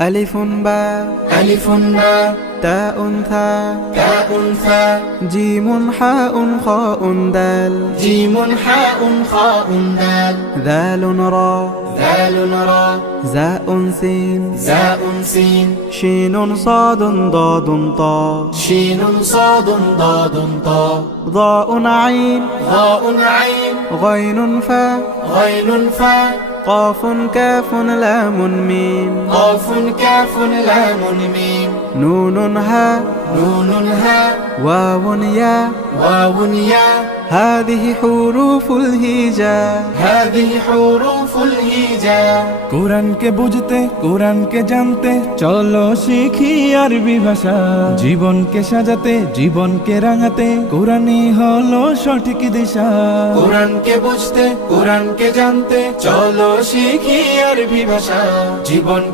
ألف باء ألف باء تاء ثاء تاء ثاء جيم حاء خاء دال جيم حاء خاء دال ذال راء ذال راء زاء سين زاء سين شين صاد ضاد طاء شين صاد ضاد طاء ضاء عين ضاء عين غين فاء غين فاء قاف كاف لام ميم قاف كاف لام ميم نون هاء نون هاء واو ياء واو ياء هذه حروف الهجاء هذه حروف الهجاء কোরআনকে বুঝতে কোরআনকে জানতে চলো শিখি আরবি ভাষা জীবনকে সাজাতে জীবনকে রাঙাতে কোরআনই হলো সঠিক দিশা কোরআনকে বুঝতে কোরআনকে জানতে চলো শিখি আরবি ভাষা জীবন